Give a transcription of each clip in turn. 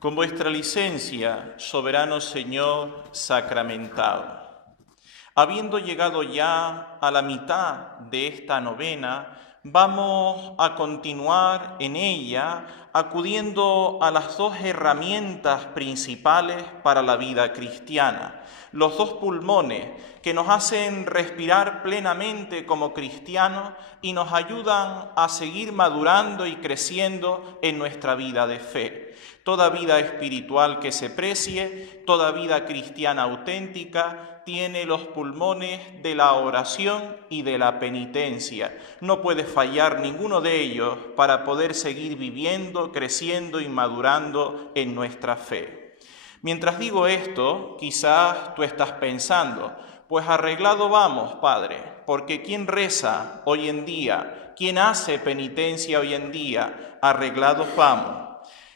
Con vuestra licencia, soberano Señor sacramentado, habiendo llegado ya a la mitad de esta novena, vamos a continuar en ella acudiendo a las dos herramientas principales para la vida cristiana, los dos pulmones que nos hacen respirar plenamente como cristianos y nos ayudan a seguir madurando y creciendo en nuestra vida de fe. Toda vida espiritual que se precie, toda vida cristiana auténtica, tiene los pulmones de la oración y de la penitencia. No puede fallar ninguno de ellos para poder seguir viviendo, creciendo y madurando en nuestra fe. Mientras digo esto, quizás tú estás pensando, pues arreglado vamos, Padre, porque ¿quién reza hoy en día? ¿Quién hace penitencia hoy en día? Arreglados vamos.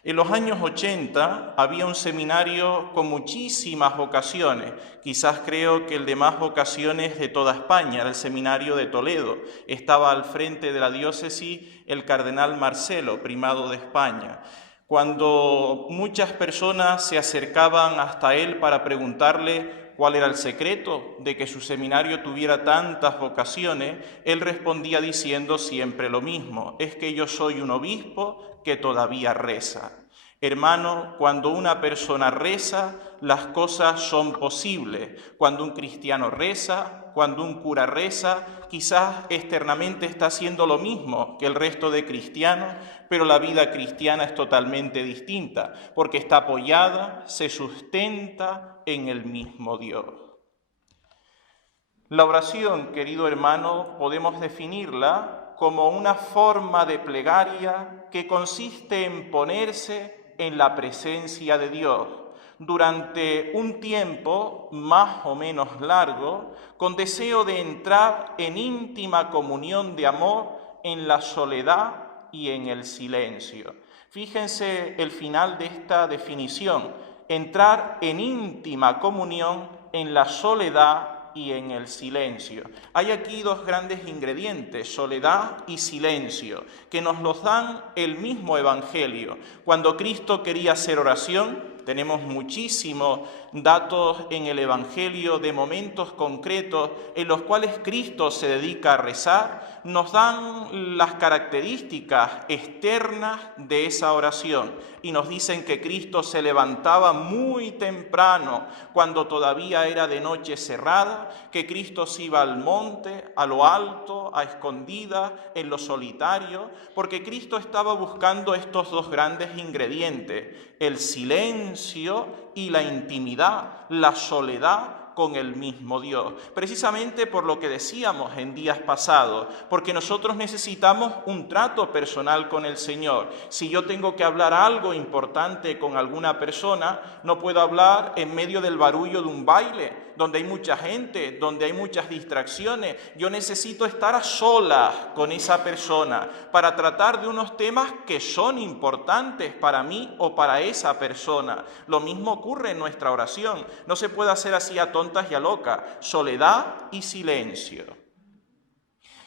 En los años 80 había un seminario con muchísimas vocaciones, quizás creo que el de más vocaciones de toda España, era el seminario de Toledo. Estaba al frente de la diócesis el cardenal Marcelo, primado de España. Cuando muchas personas se acercaban hasta él para preguntarle cuál era el secreto de que su seminario tuviera tantas vocaciones, él respondía diciendo siempre lo mismo: es que yo soy un obispo que todavía reza. Hermano, cuando una persona reza, las cosas son posibles. Cuando un cristiano reza, cuando un cura reza, quizás externamente está haciendo lo mismo que el resto de cristianos, pero la vida cristiana es totalmente distinta, porque está apoyada, se sustenta en el mismo Dios. La oración, querido hermano, podemos definirla como una forma de plegaria que consiste en ponerse en la presencia de Dios durante un tiempo más o menos largo, con deseo de entrar en íntima comunión de amor en la soledad y en el silencio. Fíjense el final de esta definición: entrar en íntima comunión en la soledad y en el silencio. Hay aquí dos grandes ingredientes, soledad y silencio, que nos los dan el mismo Evangelio. Cuando Cristo quería hacer oración, tenemos muchísimos datos en el Evangelio de momentos concretos en los cuales Cristo se dedica a rezar, nos dan las características externas de esa oración y nos dicen que Cristo se levantaba muy temprano, cuando todavía era de noche cerrada, que Cristo se iba al monte, a lo alto, a escondidas, en lo solitario, porque Cristo estaba buscando estos dos grandes ingredientes: el silencio y la intimidad, la soledad con el mismo Dios. Precisamente por lo que decíamos en días pasados, porque nosotros necesitamos un trato personal con el Señor. Si yo tengo que hablar algo importante con alguna persona, no puedo hablar en medio del barullo de un baile, donde hay mucha gente, donde hay muchas distracciones. Yo necesito estar a solas con esa persona para tratar de unos temas que son importantes para mí o para esa persona. Lo mismo ocurre en nuestra oración. No se puede hacer así a tontas y a locas. Soledad y silencio.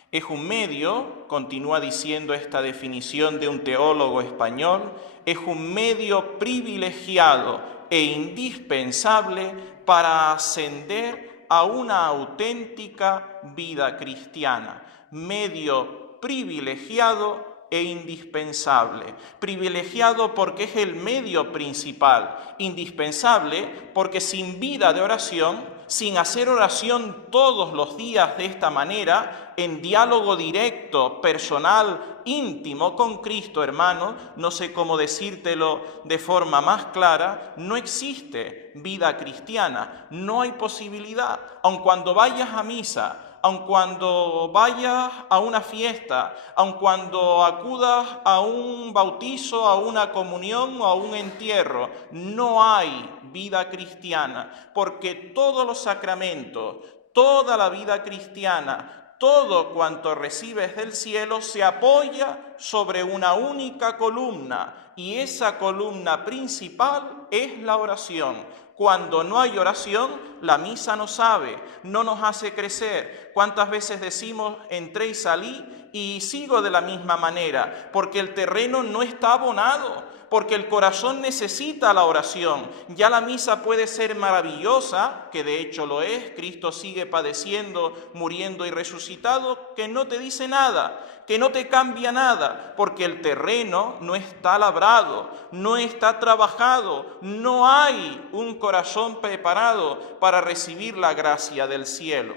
Es un medio, continúa diciendo esta definición de un teólogo español, es un medio privilegiado e indispensable para ascender a una auténtica vida cristiana. Medio privilegiado e indispensable. Privilegiado porque es el medio principal, indispensable porque sin vida de oración, sin hacer oración todos los días de esta manera, en diálogo directo, personal, íntimo con Cristo, hermano, no sé cómo decírtelo de forma más clara, no existe vida cristiana, no hay posibilidad. Aun cuando vayas a misa, aun cuando vayas a una fiesta, aun cuando acudas a un bautizo, a una comunión o a un entierro, no hay vida cristiana, porque todos los sacramentos, toda la vida cristiana, todo cuanto recibes del cielo se apoya sobre una única columna, y esa columna principal es la oración. Cuando no hay oración, la misa no sabe, no nos hace crecer. ¿Cuántas veces decimos entré y salí y sigo de la misma manera? Porque el terreno no está abonado, porque el corazón necesita la oración. Ya la misa puede ser maravillosa, que de hecho lo es, Cristo sigue padeciendo, muriendo y resucitado, que no te dice nada, que no te cambia nada, porque el terreno no está labrado, no está trabajado, no hay un corazón preparado para recibir la gracia del cielo.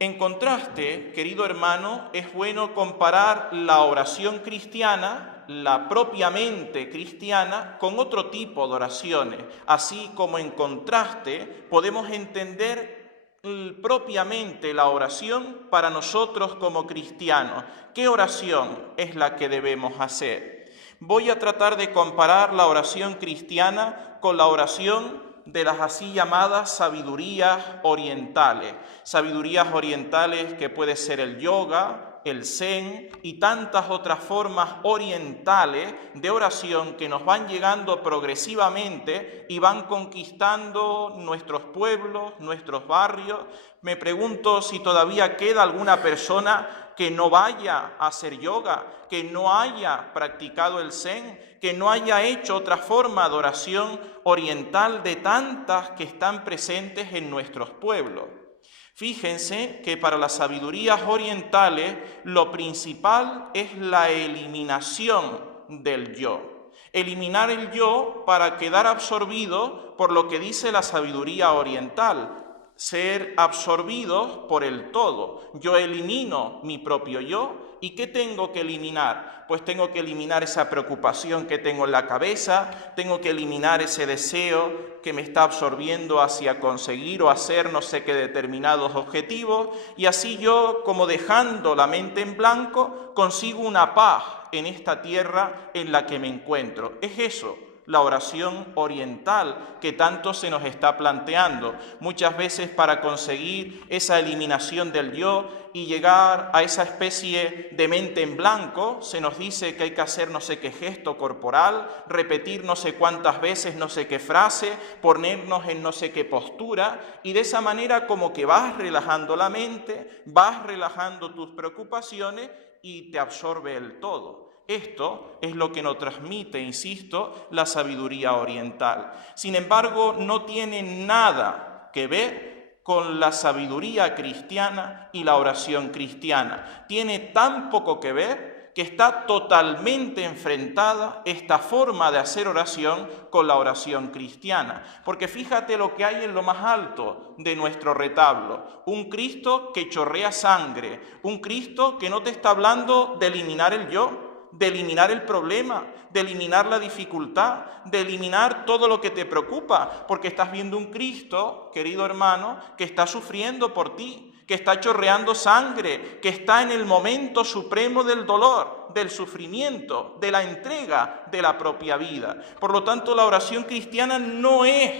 En contraste, querido hermano, es bueno comparar la oración cristiana, la propiamente cristiana, con otro tipo de oraciones. Así como en contraste podemos entender propiamente la oración para nosotros como cristianos. ¿Qué oración es la que debemos hacer? Voy a tratar de comparar la oración cristiana con la oración de las así llamadas sabidurías orientales que puede ser el yoga, el zen y tantas otras formas orientales de oración que nos van llegando progresivamente y van conquistando nuestros pueblos, nuestros barrios. Me pregunto si todavía queda alguna persona que no vaya a hacer yoga, que no haya practicado el zen, que no haya hecho otra forma de oración oriental de tantas que están presentes en nuestros pueblos. Fíjense que para las sabidurías orientales lo principal es la eliminación del yo. Eliminar el yo para quedar absorbido por lo que dice la sabiduría oriental. Ser absorbidos por el todo. Yo elimino mi propio yo. ¿Y qué tengo que eliminar? Pues tengo que eliminar esa preocupación que tengo en la cabeza, tengo que eliminar ese deseo que me está absorbiendo hacia conseguir o hacer no sé qué determinados objetivos, y así yo, como dejando la mente en blanco, consigo una paz en esta tierra en la que me encuentro. Es eso, la oración oriental que tanto se nos está planteando. Muchas veces para conseguir esa eliminación del yo y llegar a esa especie de mente en blanco, se nos dice que hay que hacer no sé qué gesto corporal, repetir no sé cuántas veces no sé qué frase, ponernos en no sé qué postura, y de esa manera como que vas relajando la mente, vas relajando tus preocupaciones y te absorbe el todo. Esto es lo que nos transmite, insisto, la sabiduría oriental. Sin embargo, no tiene nada que ver con la sabiduría cristiana y la oración cristiana. Tiene tan poco que ver que está totalmente enfrentada esta forma de hacer oración con la oración cristiana. Porque fíjate lo que hay en lo más alto de nuestro retablo. Un Cristo que chorrea sangre, un Cristo que no te está hablando de eliminar el yo, de eliminar el problema, de eliminar la dificultad, de eliminar todo lo que te preocupa, porque estás viendo un Cristo, querido hermano, que está sufriendo por ti, que está chorreando sangre, que está en el momento supremo del dolor, del sufrimiento, de la entrega de la propia vida. Por lo tanto, la oración cristiana no es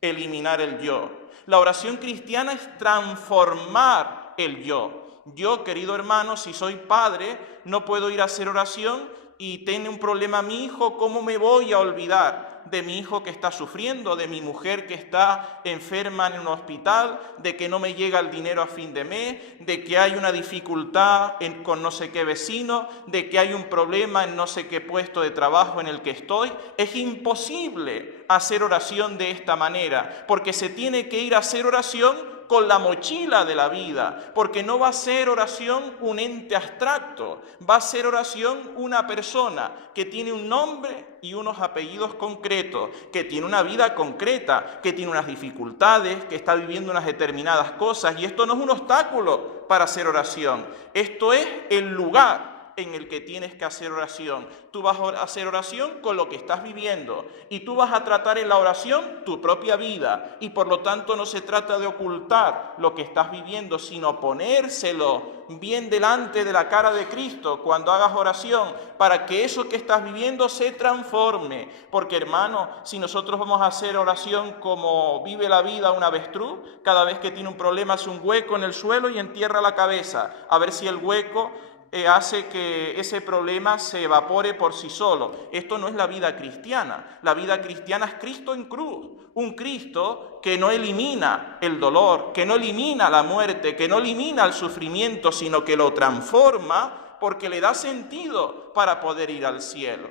eliminar el yo. La oración cristiana es transformar el yo. Yo, querido hermano, si soy padre, no puedo ir a hacer oración y tiene un problema mi hijo, ¿cómo me voy a olvidar de mi hijo que está sufriendo, de mi mujer que está enferma en un hospital, de que no me llega el dinero a fin de mes, de que hay una dificultad con no sé qué vecino, de que hay un problema en no sé qué puesto de trabajo en el que estoy? Es imposible hacer oración de esta manera, porque se tiene que ir a hacer oración con la mochila de la vida, porque no va a ser oración un ente abstracto, va a ser oración una persona que tiene un nombre y unos apellidos concretos, que tiene una vida concreta, que tiene unas dificultades, que está viviendo unas determinadas cosas, y esto no es un obstáculo para hacer oración, esto es el lugar en el que tienes que hacer oración. Tú vas a hacer oración con lo que estás viviendo y tú vas a tratar en la oración tu propia vida, y por lo tanto no se trata de ocultar lo que estás viviendo, sino ponérselo bien delante de la cara de Cristo cuando hagas oración, para que eso que estás viviendo se transforme. Porque, hermano, si nosotros vamos a hacer oración como vive la vida un avestruz, cada vez que tiene un problema hace un hueco en el suelo y entierra la cabeza, a ver si el hueco hace que ese problema se evapore por sí solo. Esto no es la vida cristiana. La vida cristiana es Cristo en cruz. Un Cristo que no elimina el dolor, que no elimina la muerte, que no elimina el sufrimiento, sino que lo transforma porque le da sentido para poder ir al cielo.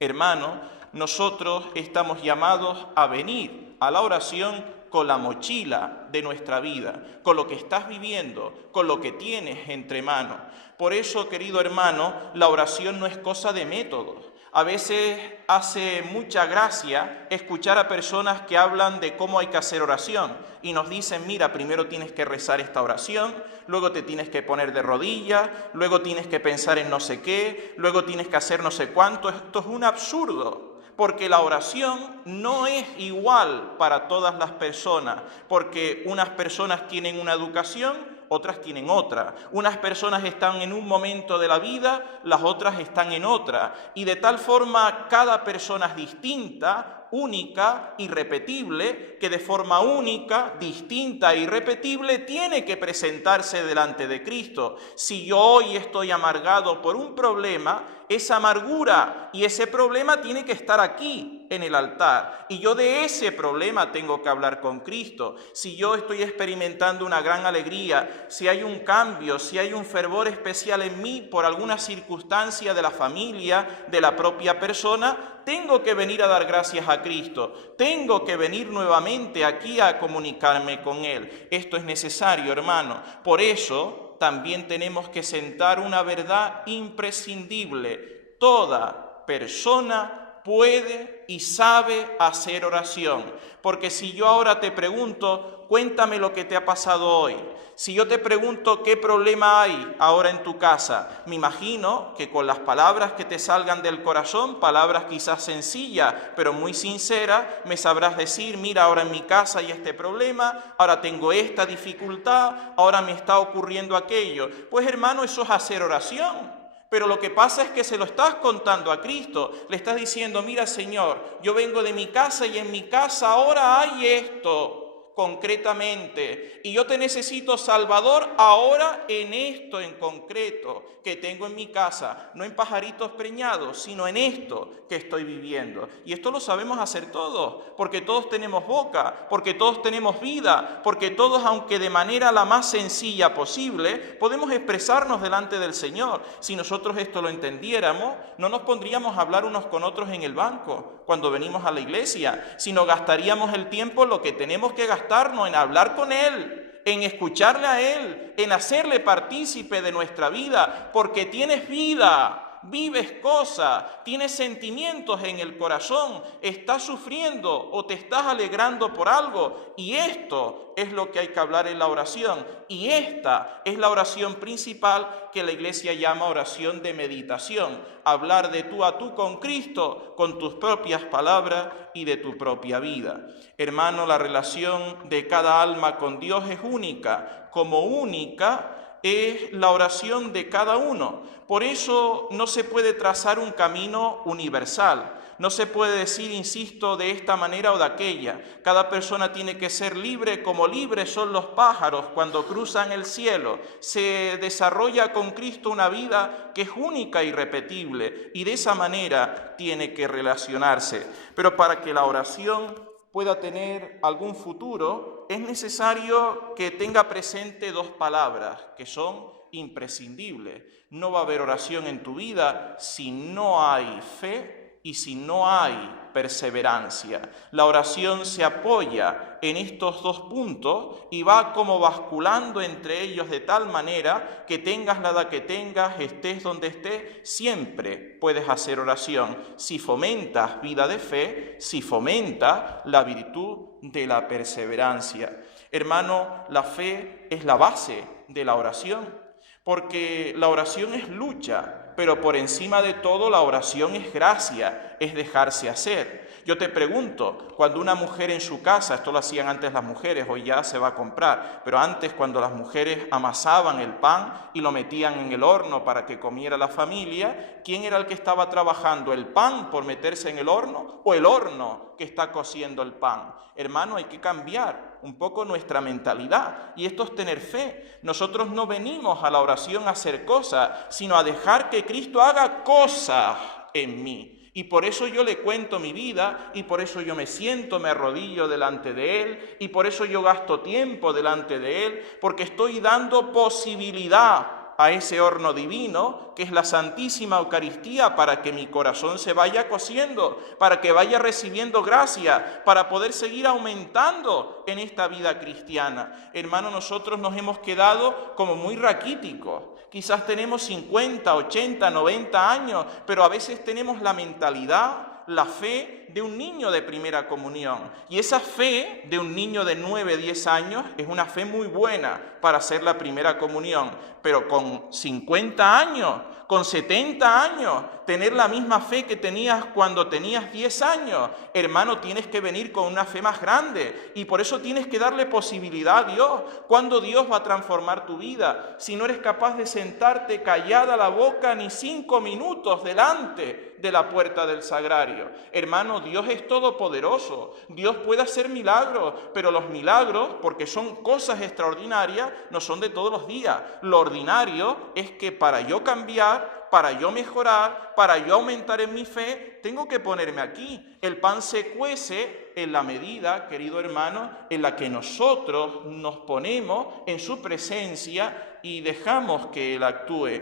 Hermano, nosotros estamos llamados a venir a la oración con la mochila de nuestra vida, con lo que estás viviendo, con lo que tienes entre manos. Por eso, querido hermano, la oración no es cosa de métodos. A veces hace mucha gracia escuchar a personas que hablan de cómo hay que hacer oración y nos dicen, mira, primero tienes que rezar esta oración, luego te tienes que poner de rodillas, luego tienes que pensar en no sé qué, luego tienes que hacer no sé cuánto. Esto es un absurdo, porque la oración no es igual para todas las personas, porque unas personas tienen una educación, otras tienen otra. Unas personas están en un momento de la vida, las otras están en otra. Y de tal forma cada persona es distinta, única, irrepetible, que de forma única, distinta e irrepetible tiene que presentarse delante de Cristo. Si yo hoy estoy amargado por un problema, esa amargura y ese problema tiene que estar aquí en el altar. Y yo de ese problema tengo que hablar con Cristo. Si yo estoy experimentando una gran alegría, si hay un cambio, si hay un fervor especial en mí por alguna circunstancia de la familia, de la propia persona, tengo que venir a dar gracias a Cristo. Tengo que venir nuevamente aquí a comunicarme con Él. Esto es necesario, hermano. Por eso también tenemos que sentar una verdad imprescindible. Toda persona puede y sabe hacer oración. Porque si yo ahora te pregunto, cuéntame lo que te ha pasado hoy. Si yo te pregunto qué problema hay ahora en tu casa, me imagino que con las palabras que te salgan del corazón, palabras quizás sencillas, pero muy sinceras, me sabrás decir, mira, ahora en mi casa hay este problema, ahora tengo esta dificultad, ahora me está ocurriendo aquello. Pues hermano, eso es hacer oración. Pero lo que pasa es que se lo estás contando a Cristo. Le estás diciendo, mira Señor, yo vengo de mi casa y en mi casa ahora hay esto concretamente. Y yo te necesito, Salvador, ahora en esto en concreto que tengo en mi casa. No en pajaritos preñados, sino en esto que estoy viviendo. Y esto lo sabemos hacer todos, porque todos tenemos boca, porque todos tenemos vida, porque todos, aunque de manera la más sencilla posible, podemos expresarnos delante del Señor. Si nosotros esto lo entendiéramos, no nos pondríamos a hablar unos con otros en el banco cuando venimos a la iglesia, sino gastaríamos el tiempo lo que tenemos que gastarnos en hablar con Él, en escucharle a Él, en hacerle partícipe de nuestra vida, porque tienes vida. Vives cosas, tienes sentimientos en el corazón, estás sufriendo o te estás alegrando por algo, y esto es lo que hay que hablar en la oración, y esta es la oración principal que la Iglesia llama oración de meditación, hablar de tú a tú con Cristo, con tus propias palabras y de tu propia vida. Hermano, la relación de cada alma con Dios es única, como única es la oración de cada uno. Por eso no se puede trazar un camino universal. No se puede decir, insisto, de esta manera o de aquella. Cada persona tiene que ser libre como libres son los pájaros cuando cruzan el cielo. Se desarrolla con Cristo una vida que es única e irrepetible y de esa manera tiene que relacionarse. Pero para que la oración pueda tener algún futuro, es necesario que tenga presente dos palabras que son imprescindibles. No va a haber oración en tu vida si no hay fe y si no hay perseverancia. La oración se apoya en estos dos puntos y va como basculando entre ellos de tal manera que tengas la edad que tengas, estés donde estés, siempre puedes hacer oración. Si fomentas vida de fe, si fomentas la virtud de la perseverancia. Hermano, la fe es la base de la oración, porque la oración es lucha, pero por encima de todo la oración es gracia, es dejarse hacer. Yo te pregunto, cuando una mujer en su casa, esto lo hacían antes las mujeres, hoy ya se va a comprar, pero antes cuando las mujeres amasaban el pan y lo metían en el horno para que comiera la familia, ¿quién era el que estaba trabajando? ¿El pan por meterse en el horno o el horno que está cociendo el pan? Hermano, hay que cambiar un poco nuestra mentalidad y esto es tener fe. Nosotros no venimos a la oración a hacer cosas, sino a dejar que Cristo haga cosas en mí. Y por eso yo le cuento mi vida, y por eso yo me siento, me arrodillo delante de Él, y por eso yo gasto tiempo delante de Él, porque estoy dando posibilidad a ese horno divino, que es la Santísima Eucaristía, para que mi corazón se vaya cociendo, para que vaya recibiendo gracia, para poder seguir aumentando en esta vida cristiana. Hermano, nosotros nos hemos quedado como muy raquíticos. Quizás tenemos 50, 80, 90 años, pero a veces tenemos la mentalidad, la fe de un niño de primera comunión. Y esa fe de un niño de 9, 10 años es una fe muy buena para hacer la primera comunión. Pero con 50 años, con 70 años, tener la misma fe que tenías cuando tenías 10 años, hermano, tienes que venir con una fe más grande. Y por eso tienes que darle posibilidad a Dios. ¿Cuándo Dios va a transformar tu vida? Si no eres capaz de sentarte callada la boca ni 5 minutos delante de la puerta del sagrario. Hermano, Dios es todopoderoso. Dios puede hacer milagros, pero los milagros, porque son cosas extraordinarias, no son de todos los días. Lo ordinario es que para yo cambiar, para yo mejorar, para yo aumentar en mi fe, tengo que ponerme aquí. El pan se cuece en la medida, querido hermano, en la que nosotros nos ponemos en su presencia y dejamos que Él actúe.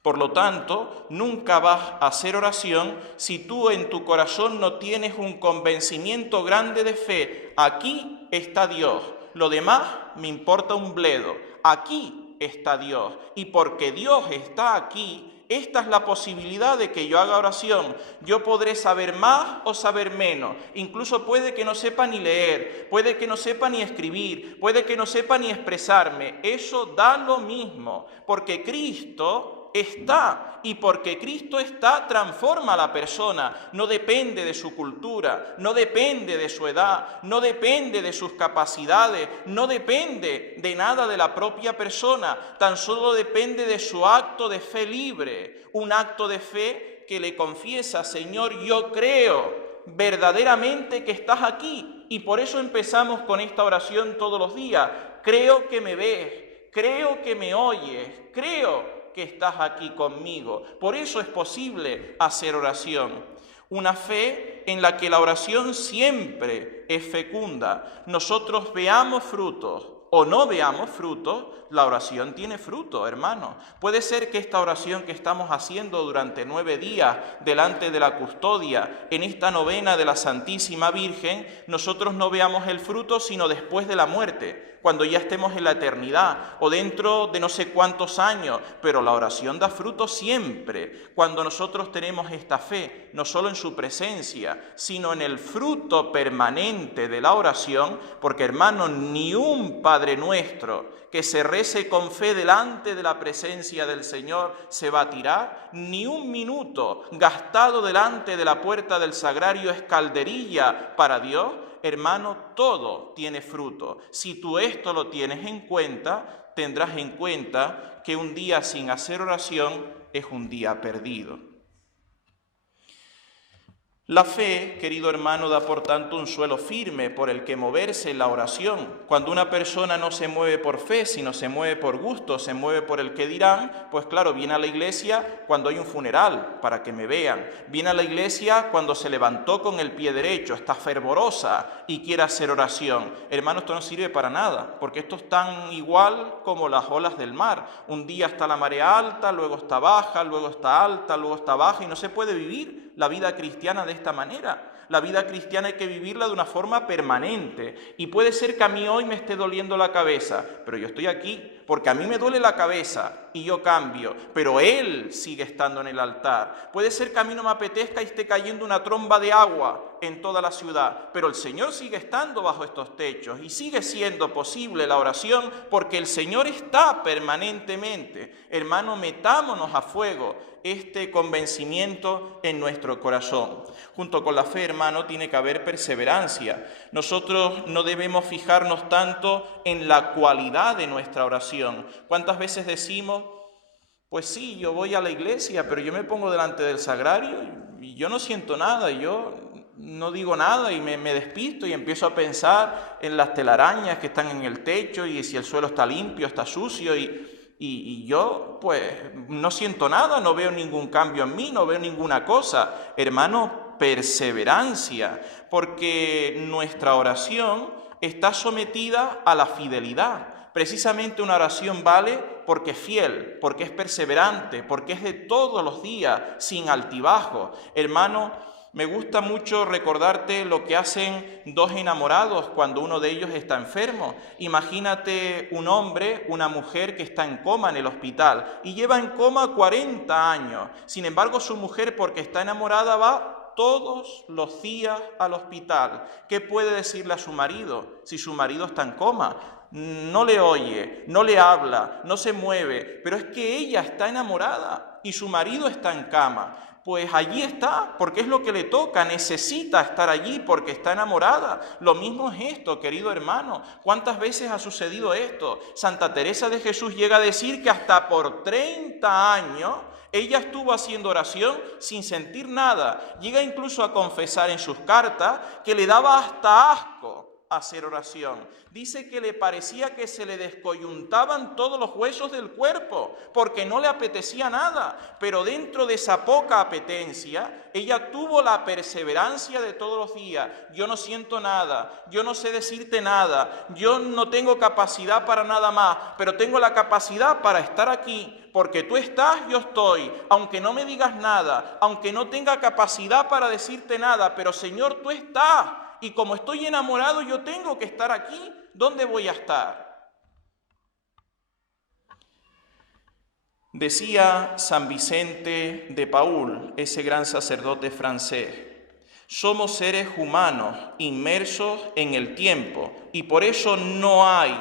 Por lo tanto, nunca vas a hacer oración si tú en tu corazón no tienes un convencimiento grande de fe. Aquí está Dios, lo demás me importa un bledo. Aquí está Dios, y porque Dios está aquí, esta es la posibilidad de que yo haga oración. Yo podré saber más o saber menos, incluso puede que no sepa ni leer, puede que no sepa ni escribir, puede que no sepa ni expresarme. Eso da lo mismo, porque Cristo está, y porque Cristo está, transforma a la persona. No depende de su cultura, no depende de su edad, no depende de sus capacidades, no depende de nada de la propia persona, tan solo depende de su acto de fe libre, un acto de fe que le confiesa: Señor, yo creo verdaderamente que estás aquí. Y por eso empezamos con esta oración todos los días. Creo que me ves, creo que me oyes, creo que estás aquí conmigo. Por eso es posible hacer oración. Una fe en la que la oración siempre es fecunda. Nosotros veamos frutos o no veamos frutos, la oración tiene fruto, hermano. Puede ser que esta oración que estamos haciendo durante 9 días delante de la custodia, en esta novena de la Santísima Virgen, nosotros no veamos el fruto sino después de la muerte, cuando ya estemos en la eternidad o dentro de no sé cuántos años, pero la oración da fruto siempre, cuando nosotros tenemos esta fe, no solo en su presencia, sino en el fruto permanente de la oración, porque, hermano, ni un Padre Nuestro que se rece con fe delante de la presencia del Señor se va a tirar, ni un minuto gastado delante de la puerta del sagrario es calderilla para Dios. Hermano, todo tiene fruto. Si tú esto lo tienes en cuenta, tendrás en cuenta que un día sin hacer oración es un día perdido. La fe, querido hermano, da por tanto un suelo firme por el que moverse en la oración. Cuando una persona no se mueve por fe, sino se mueve por gusto, se mueve por el que dirán, pues claro, viene a la iglesia cuando hay un funeral, para que me vean. Viene a la iglesia cuando se levantó con el pie derecho, está fervorosa y quiere hacer oración. Hermano, esto no sirve para nada, porque esto es tan igual como las olas del mar. Un día está la marea alta, luego está baja, luego está alta, luego está baja, y no se puede vivir la vida cristiana de esta manera. La vida cristiana hay que vivirla de una forma permanente. Y puede ser que a mí hoy me esté doliendo la cabeza, pero yo estoy aquí porque a mí me duele la cabeza y yo cambio, pero Él sigue estando en el altar. Puede ser que a mí no me apetezca y esté cayendo una tromba de agua en toda la ciudad, pero el Señor sigue estando bajo estos techos y sigue siendo posible la oración porque el Señor está permanentemente. Hermano, metámonos a fuego este convencimiento en nuestro corazón. Junto con la fe, hermano, tiene que haber perseverancia. Nosotros no debemos fijarnos tanto en la cualidad de nuestra oración. ¿Cuántas veces decimos, pues sí, yo voy a la iglesia, pero yo me pongo delante del sagrario y yo no siento nada, yo no digo nada y me despisto y empiezo a pensar en las telarañas que están en el techo y si el suelo está limpio, está sucio y yo pues no siento nada, no veo ningún cambio en mí, no veo ninguna cosa? Hermano, perseverancia, porque nuestra oración está sometida a la fidelidad. Precisamente una oración vale porque es fiel, porque es perseverante, porque es de todos los días, sin altibajo. Hermano, me gusta mucho recordarte lo que hacen dos enamorados cuando uno de ellos está enfermo. Imagínate un hombre, una mujer que está en coma en el hospital y lleva en coma 40 años. Sin embargo, su mujer, porque está enamorada, va todos los días al hospital. ¿Qué puede decirle a su marido si su marido está en coma? No le oye, no le habla, no se mueve, pero es que ella está enamorada y su marido está en cama. Pues allí está, porque es lo que le toca, necesita estar allí porque está enamorada. Lo mismo es esto, querido hermano. ¿Cuántas veces ha sucedido esto? Santa Teresa de Jesús llega a decir que hasta por 30 años ella estuvo haciendo oración sin sentir nada. Llega incluso a confesar en sus cartas que le daba hasta asco hacer oración. Dice que le parecía que se le descoyuntaban todos los huesos del cuerpo porque no le apetecía nada, pero dentro de esa poca apetencia ella tuvo la perseverancia de todos los días. Yo no siento nada, yo no sé decirte nada, yo no tengo capacidad para nada más, pero tengo la capacidad para estar aquí. Porque tú estás, yo estoy, aunque no me digas nada, aunque no tenga capacidad para decirte nada, pero Señor, tú estás. Y como estoy enamorado, yo tengo que estar aquí. ¿Dónde voy a estar? Decía San Vicente de Paúl, ese gran sacerdote francés: somos seres humanos inmersos en el tiempo y por eso no hay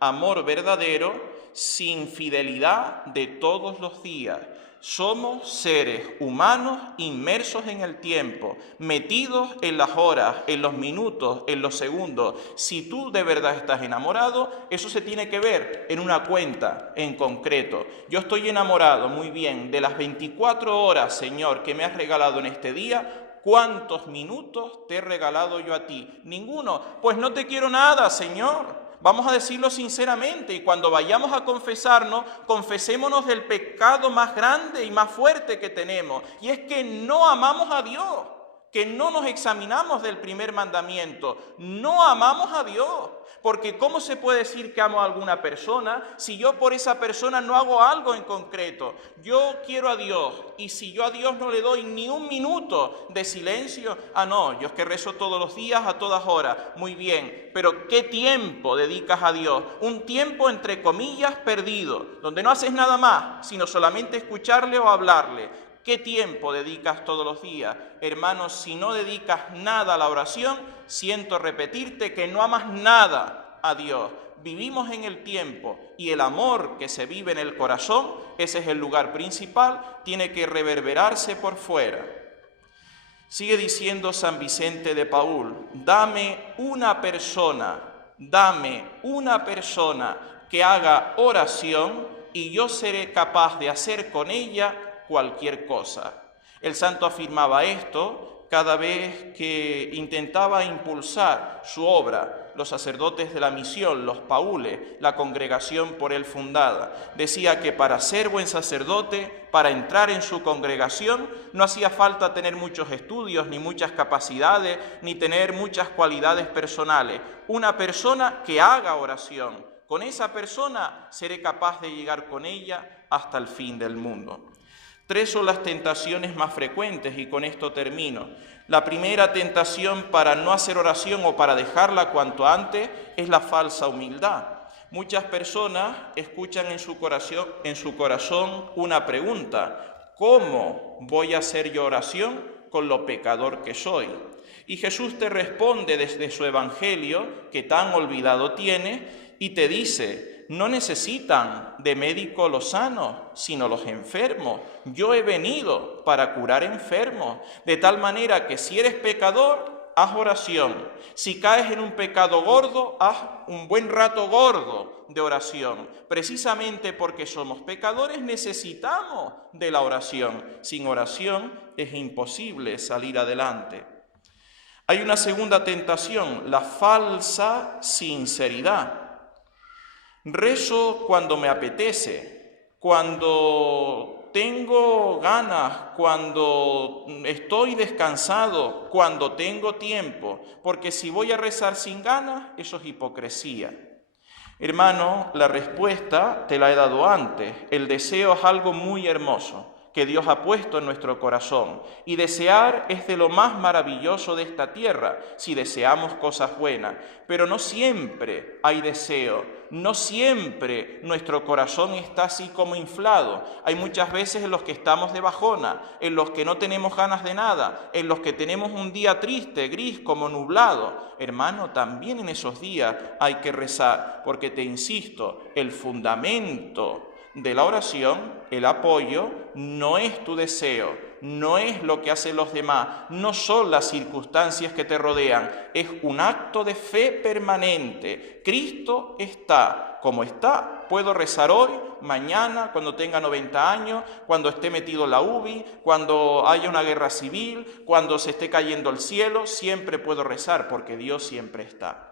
amor verdadero sin fidelidad de todos los días. Somos seres humanos inmersos en el tiempo, metidos en las horas, en los minutos, en los segundos. Si tú de verdad estás enamorado, eso se tiene que ver en una cuenta en concreto. Yo estoy enamorado, muy bien, de las 24 horas, Señor, que me has regalado en este día. ¿Cuántos minutos te he regalado yo a ti? Ninguno. Pues no te quiero nada, Señor. Vamos a decirlo sinceramente, y cuando vayamos a confesarnos, confesémonos del pecado más grande y más fuerte que tenemos, y es que no amamos a Dios, que no nos examinamos del primer mandamiento, no amamos a Dios, porque ¿cómo se puede decir que amo a alguna persona si yo por esa persona no hago algo en concreto? Yo quiero a Dios, y si yo a Dios no le doy ni un minuto de silencio, no, yo es que rezo todos los días, a todas horas, muy bien, pero ¿qué tiempo dedicas a Dios? Un tiempo entre comillas perdido, donde no haces nada más, sino solamente escucharle o hablarle. ¿Qué tiempo dedicas todos los días? Hermanos, si no dedicas nada a la oración, siento repetirte que no amas nada a Dios. Vivimos en el tiempo y el amor que se vive en el corazón, ese es el lugar principal, tiene que reverberarse por fuera. Sigue diciendo San Vicente de Paúl: dame una persona que haga oración y yo seré capaz de hacer con ella cualquier cosa. El santo afirmaba esto cada vez que intentaba impulsar su obra, los sacerdotes de la misión, los paules, la congregación por él fundada. Decía que para ser buen sacerdote, para entrar en su congregación, no hacía falta tener muchos estudios, ni muchas capacidades, ni tener muchas cualidades personales. Una persona que haga oración. Con esa persona seré capaz de llegar con ella hasta el fin del mundo. 3 son las tentaciones más frecuentes y con esto termino. La primera tentación para no hacer oración o para dejarla cuanto antes es la falsa humildad. Muchas personas escuchan en su corazón una pregunta: ¿cómo voy a hacer yo oración con lo pecador que soy? Y Jesús te responde desde su evangelio, que tan olvidado tiene, y te dice: no necesitan de médico los sanos, sino los enfermos. Yo he venido para curar enfermos, de tal manera que si eres pecador, haz oración. Si caes en un pecado gordo, haz un buen rato gordo de oración. Precisamente porque somos pecadores necesitamos de la oración. Sin oración es imposible salir adelante. Hay una segunda tentación, la falsa sinceridad. Rezo cuando me apetece, cuando tengo ganas, cuando estoy descansado, cuando tengo tiempo, porque si voy a rezar sin ganas, eso es hipocresía. Hermano, la respuesta te la he dado antes. El deseo es algo muy hermoso que Dios ha puesto en nuestro corazón. Y desear es de lo más maravilloso de esta tierra, si deseamos cosas buenas. Pero no siempre hay deseo, no siempre nuestro corazón está así como inflado. Hay muchas veces en los que estamos de bajona, en los que no tenemos ganas de nada, en los que tenemos un día triste, gris, como nublado. Hermano, también en esos días hay que rezar, porque te insisto, el fundamento de la oración, el apoyo, no es tu deseo, no es lo que hacen los demás, no son las circunstancias que te rodean, es un acto de fe permanente. Cristo está, como está, puedo rezar hoy, mañana, cuando tenga 90 años, cuando esté metido en la UBI, cuando haya una guerra civil, cuando se esté cayendo el cielo, siempre puedo rezar porque Dios siempre está.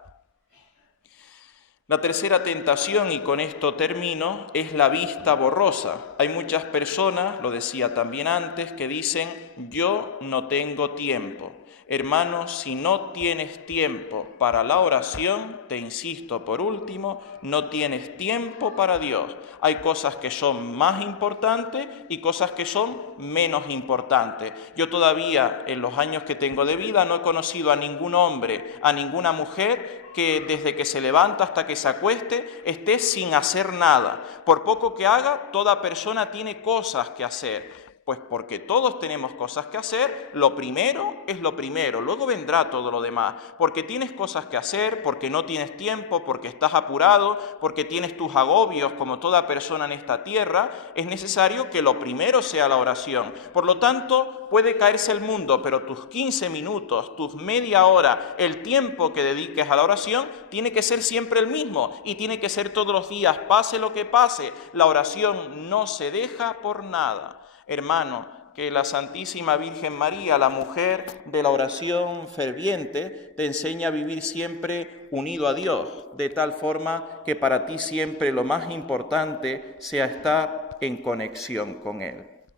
La tercera tentación, y con esto termino, es la vista borrosa. Hay muchas personas, lo decía también antes, que dicen, yo no tengo tiempo. Hermano, si no tienes tiempo para la oración, te insisto por último, no tienes tiempo para Dios. Hay cosas que son más importantes y cosas que son menos importantes. Yo todavía, en los años que tengo de vida, no he conocido a ningún hombre, a ninguna mujer que desde que se levanta hasta que se acueste esté sin hacer nada. Por poco que haga, toda persona tiene cosas que hacer. Pues porque todos tenemos cosas que hacer, lo primero es lo primero, luego vendrá todo lo demás. Porque tienes cosas que hacer, porque no tienes tiempo, porque estás apurado, porque tienes tus agobios como toda persona en esta tierra, es necesario que lo primero sea la oración. Por lo tanto, puede caerse el mundo, pero tus 15 minutos, tus media hora, el tiempo que dediques a la oración, tiene que ser siempre el mismo y tiene que ser todos los días, pase lo que pase. La oración no se deja por nada. Hermano, que la Santísima Virgen María, la mujer de la oración ferviente, te enseña a vivir siempre unido a Dios, de tal forma que para ti siempre lo más importante sea estar en conexión con Él.